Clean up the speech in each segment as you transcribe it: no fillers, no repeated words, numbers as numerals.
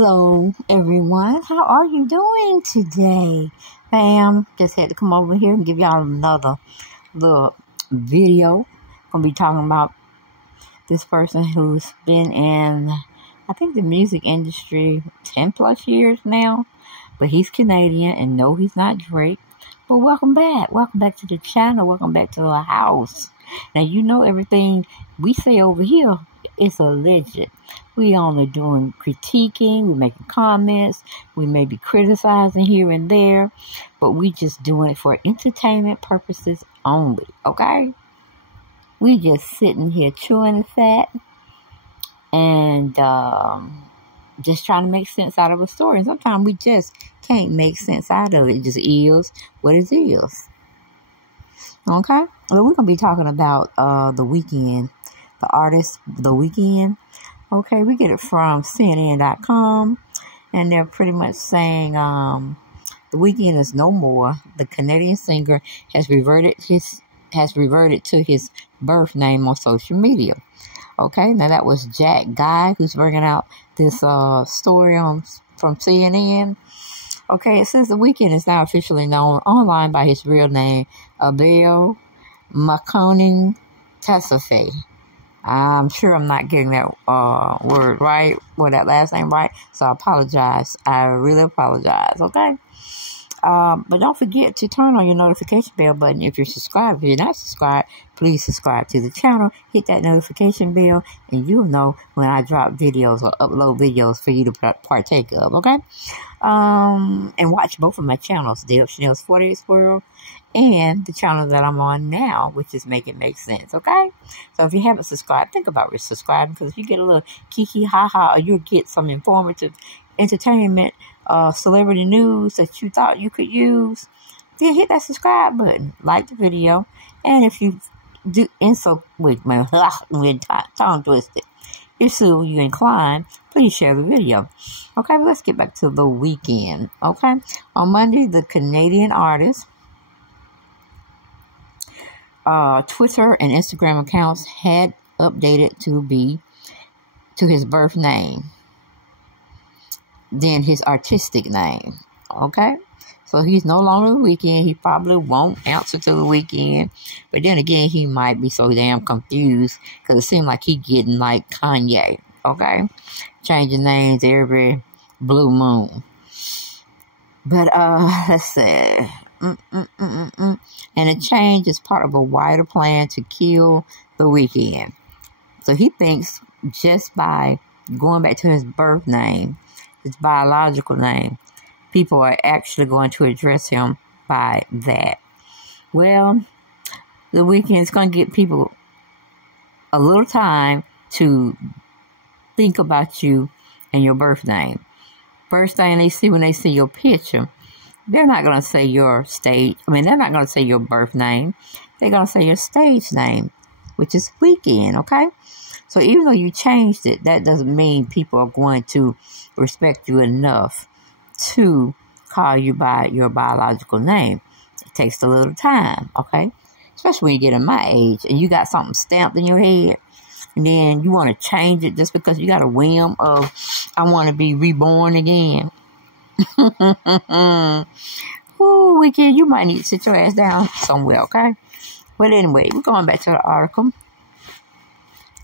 Hello, everyone. How are you doing today? Bam, just had to come over here and give y'all another little video. Gonna be talking about this person who's been in, I think, the music industry 10 plus years now. But he's Canadian, and no, he's not Drake. But welcome back. Welcome back to the channel. Welcome back to the house. Now, you know everything we say over here is alleged. We only doing critiquing, we're making comments, we may be criticizing here and there, but we just doing it for entertainment purposes only, okay? We just sitting here chewing the fat and just trying to make sense out of a story. And sometimes we just can't make sense out of it. It just is what it is. Okay? Well, we're going to be talking about The Weeknd, the artist The Weeknd. Okay, we get it from CNN.com, and they're pretty much saying The Weeknd is no more. The Canadian singer has reverted to his birth name on social media. Okay, now that was Jack Guy who's bringing out this story from CNN. Okay, it says The Weeknd is now officially known online by his real name, Abel Makonnen Tassifé. I'm sure I'm not getting that word right, or that last name right, so I apologize. I really apologize, okay? But don't forget to turn on your notification bell button if you're subscribed. If you're not subscribed, please subscribe to the channel. Hit that notification bell, and you'll know when I drop videos or upload videos for you to partake of, okay? And watch both of my channels, Dale Chanel's 48th World and the channel that I'm on now, which is Make It Make Sense, okay? So if you haven't subscribed, think about subscribing, because if you get a little kiki ha-ha, or you'll get some informative entertainment, celebrity news that you thought you could use, then hit that subscribe button, like the video, and if you do, and so, wait, my tongue twisted. If so you inclined, please share the video. Okay, but let's get back to The Weeknd. Okay, on Monday, the Canadian artist, Twitter and Instagram accounts had updated to his birth name, then his artistic name. Okay, so he's no longer The Weeknd. He probably won't answer to The Weeknd, but then again, he might be so damn confused because it seems like he getting like Kanye. Okay, changing names every blue moon. But let's see. And the change is part of a wider plan to kill The Weeknd. So he thinks just by going back to his birth name, his biological name, people are actually going to address him by that. Well, The Weeknd is going to give people a little time to think about you and your birth name. First thing they see when they see your picture, they're not going to say your they're not going to say your birth name. They're going to say your stage name, which is Weeknd, okay? So even though you changed it, that doesn't mean people are going to respect you enough to call you by your biological name. It takes a little time, okay? Especially when you get in my age and you got something stamped in your head, and then you want to change it just because you got a whim of, I want to be reborn again. Ooh, Weeknd, you might need to sit your ass down somewhere, okay? But anyway, we're going back to the article.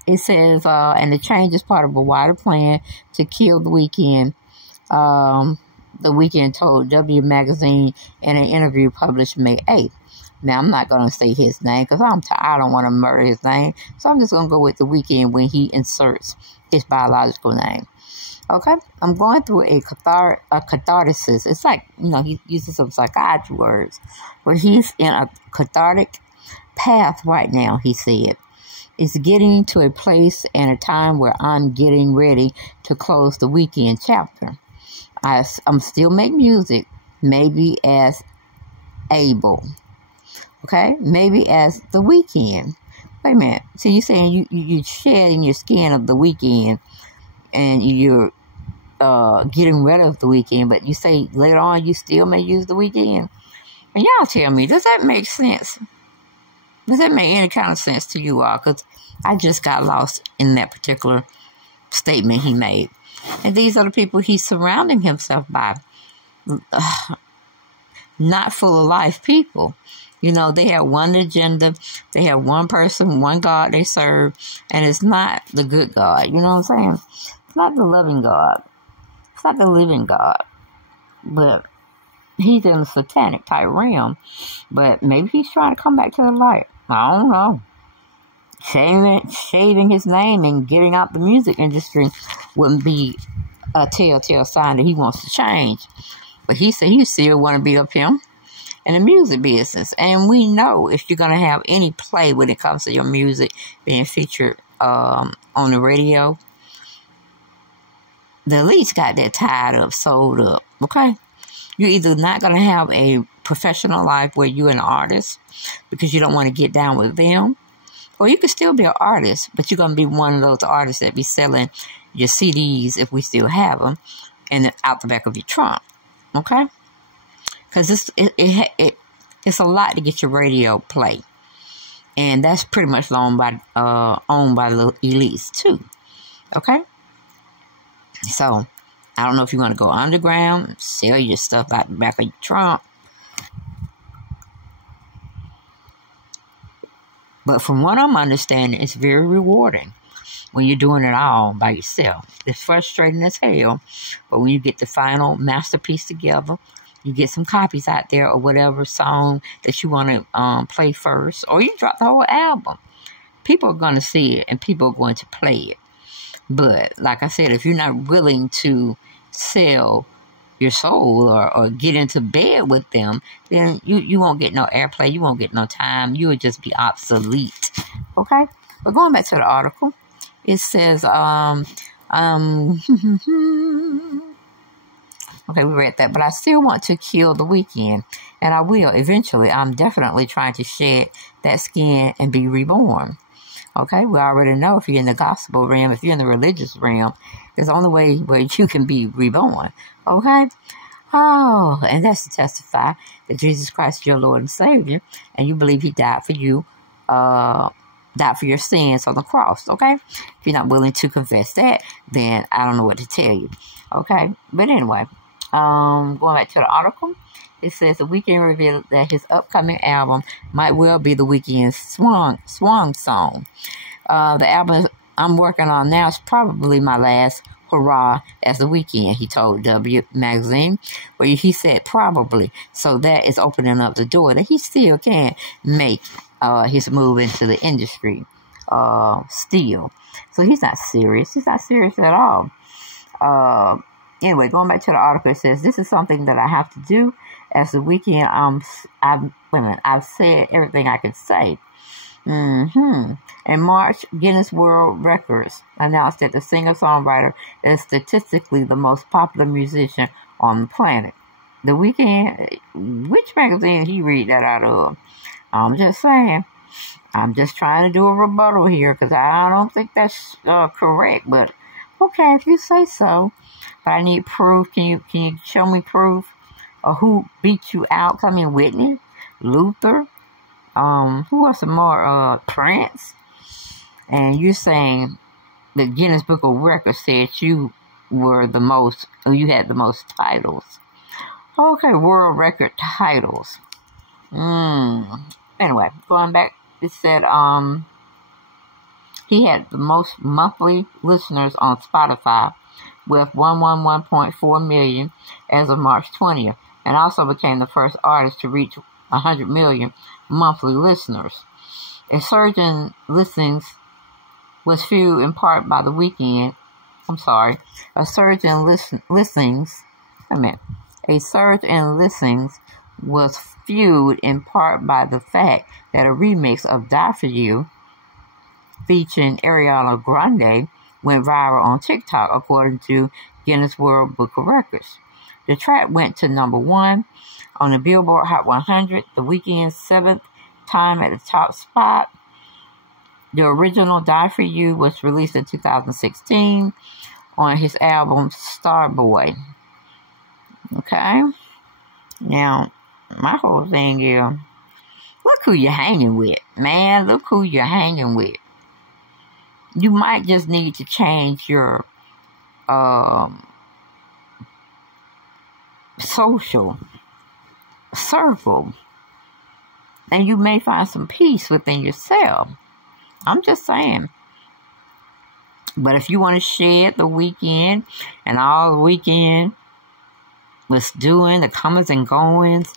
It says, and the change is part of a wider plan to kill The Weeknd. The Weeknd told W Magazine in an interview published May 8th. Now, I'm not going to say his name because I don't want to murder his name. So I'm just going to go with The Weeknd when he inserts his biological name. Okay? I'm going through a catharsis. It's like, he uses some psychiatry words. But he's in a cathartic path right now, he said. It's getting to a place and a time where I'm getting ready to close the Weeknd chapter. I'm still making music, maybe as Abel. Okay? Maybe as The Weeknd. Wait a minute. So you're saying you're shedding your skin of The Weeknd and you're getting rid of The Weeknd, but you say later on you still may use The Weeknd? And y'all tell me, does that make sense? Does that make any kind of sense to you all? Because I just got lost in that particular statement he made. And these are the people he's surrounding himself by. Not full of life people. You know, they have one agenda. They have one person, one God they serve. And it's not the good God. You know what I'm saying? It's not the loving God. It's not the living God. But he's in a satanic type realm. But maybe he's trying to come back to the light. I don't know. Shaving his name and getting out the music industry wouldn't be a telltale sign that he wants to change. But he said he still want to be up here in the music business. And we know if you're going to have any play when it comes to your music being featured on the radio, the elites got that tied up, sold up, okay? You're either not going to have a professional life where you're an artist because you don't want to get down with them, or you could still be an artist, but you're going to be one of those artists that be selling your CDs, if we still have them, and out the back of your trunk, okay? Because it's a lot to get your radio play. And that's pretty much owned by the elites, too, okay? So, I don't know if you want to go underground, sell your stuff out the back of your trunk. But from what I'm understanding, it's very rewarding when you're doing it all by yourself. It's frustrating as hell, but when you get the final masterpiece together, you get some copies out there or whatever song that you want to play first, or you drop the whole album. People are going to see it and people are going to play it. But like I said, if you're not willing to sell your soul or get into bed with them, then you won't get no airplay. You won't get no time. You would just be obsolete. Okay? But going back to the article, it says, okay, we read that, but I still want to kill the weekend, and I will eventually. I'm definitely trying to shed that skin and be reborn. Okay, we already know if you're in the gospel realm, if you're in the religious realm, there's the only way where you can be reborn. Okay? Oh, and that's to testify that Jesus Christ is your Lord and Savior, and you believe he died for you, died for your sins on the cross. Okay? If you're not willing to confess that, then I don't know what to tell you. Okay? But anyway, going back to the article, it says The Weeknd revealed that his upcoming album might well be The Weeknd's swan song. The album I'm working on now is probably my last hurrah as The Weeknd, he told W Magazine, where he said probably. So that is opening up the door that he still can make his move into the industry still. So he's not serious. He's not serious at all. Anyway, going back to the article, it says, this is something that I have to do. As The Weeknd, I've said everything I could say. In March, Guinness World Records announced that the singer-songwriter is statistically the most popular musician on the planet. The Weeknd, which magazine did he read that out of? I'm just saying. I'm just trying to do a rebuttal here because I don't think that's correct. But okay, if you say so. But I need proof. Can you show me proof of who beat you out? I mean, Whitney, Luther. Who was some more? Prince. And you're saying the Guinness Book of Records said you were the most, or you had the most titles. Okay, world record titles. Anyway, going back, it said he had the most monthly listeners on Spotify with 111.4 million as of March 20th, and also became the first artist to reach 100 million monthly listeners. A surge in listings was fueled in part by The Weeknd. A surge in listings. A surge in listings was fueled in part by the fact that a remix of "Die For You" featuring Ariana Grande went viral on TikTok, according to Guinness World Book of Records. The track went to number 1 on the Billboard Hot 100, The Weeknd's 7th time at the top spot. The original "Die For You" was released in 2016 on his album Starboy. Okay? Now, my whole thing is, look who you're hanging with, man. Look who you're hanging with. You might just need to change your social circle, and you may find some peace within yourself. I'm just saying. But if you want to shed the weekend and all the weekend was doing, the comings and goings,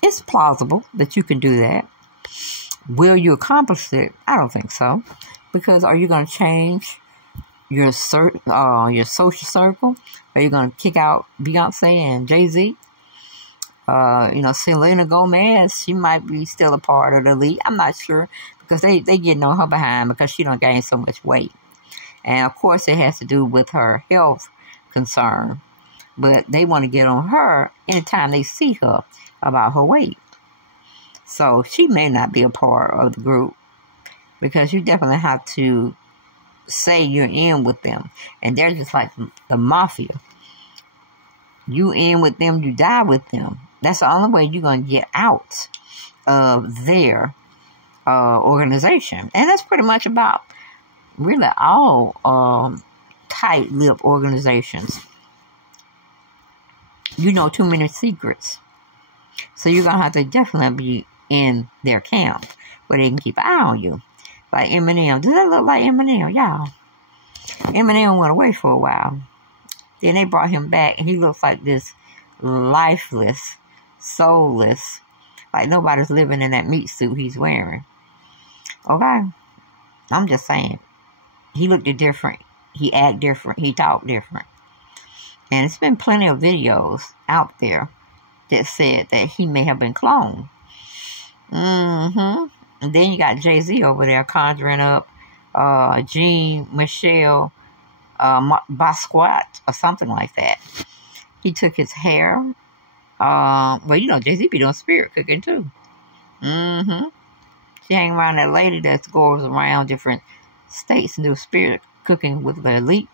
it's plausible that you can do that. Will you accomplish it? I don't think so. Because are you going to change your social circle? Are you going to kick out Beyonce and Jay-Z? Selena Gomez, she might be still a part of the league. I'm not sure, because they getting on her behind because she don't gain so much weight. And of course it has to do with her health concern. But they want to get on her anytime they see her about her weight. So she may not be a part of the group, because you definitely have to say you're in with them. And they're just like the mafia. You in with them, you die with them. That's the only way you're going to get out of their organization. And that's pretty much about really all tight-lipped organizations. You know too many secrets. So you're going to have to definitely be in their camp where they can keep an eye on you. Like Eminem. Does that look like Eminem, y'all? Eminem went away for a while. Then they brought him back, and he looks like this lifeless, soulless, like nobody's living in that meat suit he's wearing. Okay? I'm just saying. He looked different. He acted different. He talked different. And it's been plenty of videos out there that said that he may have been cloned. And then you got Jay-Z over there conjuring up Jean-Michel Basquiat or something like that. He took his hair. Jay-Z be doing spirit cooking too. She hang around that lady that goes around different states and do spirit cooking with the elite.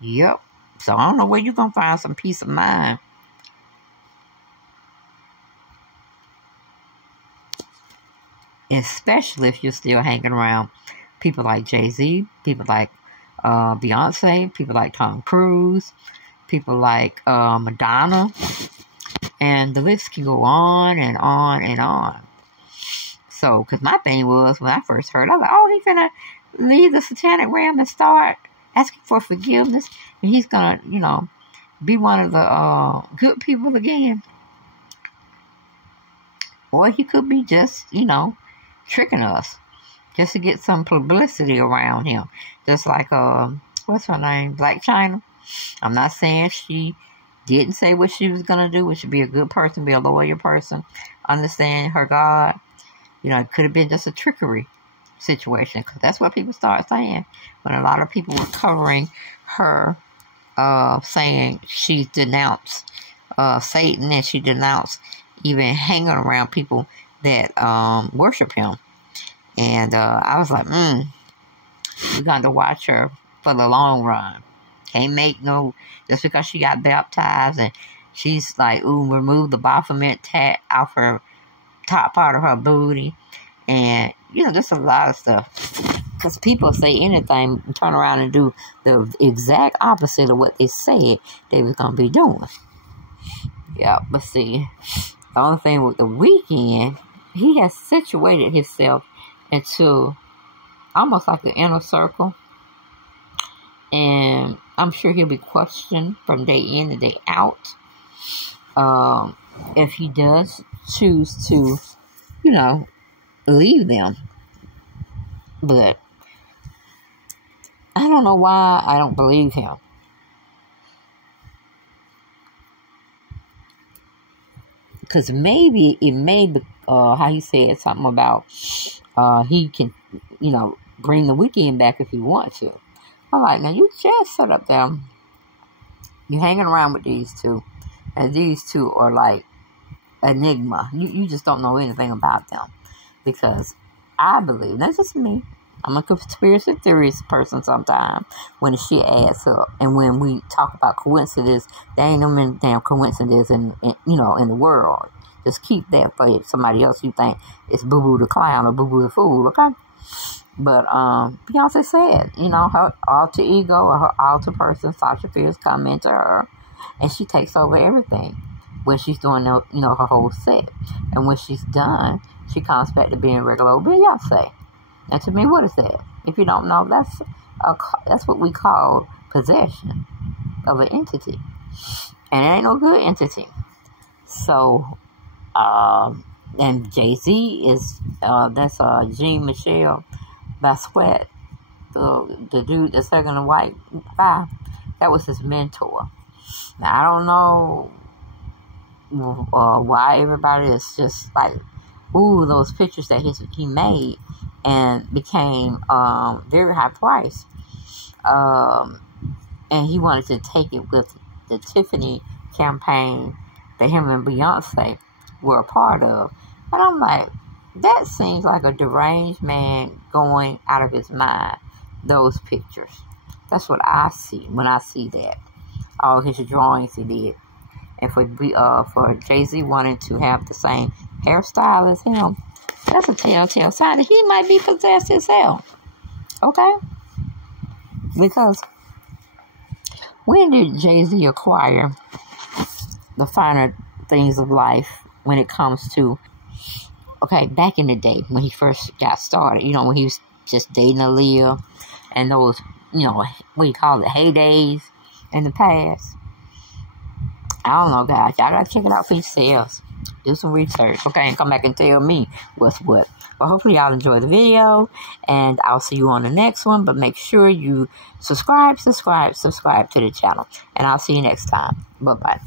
Yep. So I don't know where you're going to find some peace of mind. Especially if you're still hanging around people like Jay-Z, people like Beyonce, people like Tom Cruise, people like Madonna, and the list can go on and on and on. So, because my thing was, when I first heard, I was like, oh, he's going to leave the satanic realm and start asking for forgiveness, and he's going to, be one of the good people again. Or he could be just, tricking us just to get some publicity around him. Just like, what's her name? Black China. I'm not saying she didn't say what she was going to do, which should be a good person, be a loyal person, understand her God. It could have been just a trickery situation, because that's what people start saying when a lot of people were covering her, saying she denounced Satan, and she denounced even hanging around people that worship him. And I was like, we're going to watch her for the long run. Can't make just because she got baptized and she's like, remove the Baphomet tat off her top part of her booty. And, just a lot of stuff. Because people say anything and turn around and do the exact opposite of what they said they was going to be doing. Yeah, but see, the only thing with the weekend, he has situated himself into almost like the inner circle. And I'm sure he'll be questioned from day in and day out. If he does choose to, leave them. But I don't know why I don't believe him. Because maybe it may be, how he said something about he can, bring the weekend back if he wants to. I'm like, now you just sit up there. You're hanging around with these two. And these two are like enigma. You just don't know anything about them. Because I believe, that's just me. I'm a conspiracy theorist person sometimes when the shit adds up. And when we talk about coincidence, there ain't no damn coincidence in the world. Just keep that for somebody else you think it's Boo Boo the Clown or Boo Boo the Fool, okay? But Beyonce said, you know, her alter ego or her alter person, Sasha Fierce, come into her, and she takes over everything when she's doing, you know, her whole set. And when she's done, she comes back to being regular old Beyonce. And to me, what is that? If you don't know, that's what we call possession of an entity. And it ain't no good entity. So, and Jay-Z is, that's Jean-Michel Basquiat, the dude, the second white guy. That was his mentor. Now, I don't know why everybody is just like, ooh, those pictures that he made and became very high price. And he wanted to take it with the Tiffany campaign that him and Beyonce were a part of. And I'm like, that seems like a deranged man going out of his mind, those pictures. That's what I see when I see that. All his drawings he did. And for Jay-Z wanting to have the same hairstyle as him, that's a telltale sign that he might be possessed himself. Okay? Because when did Jay-Z acquire the finer things of life when it comes to, okay, back in the day when he first got started, you know, when he was just dating Aaliyah and those, you know, what do you call it, heydays in the past. I don't know, guys. Y'all gotta check it out for yourselves. Do some research, okay, and come back and tell me what's what. But hopefully y'all enjoy the video, and I'll see you on the next one. But make sure you subscribe to the channel, and I'll see you next time. Bye-bye.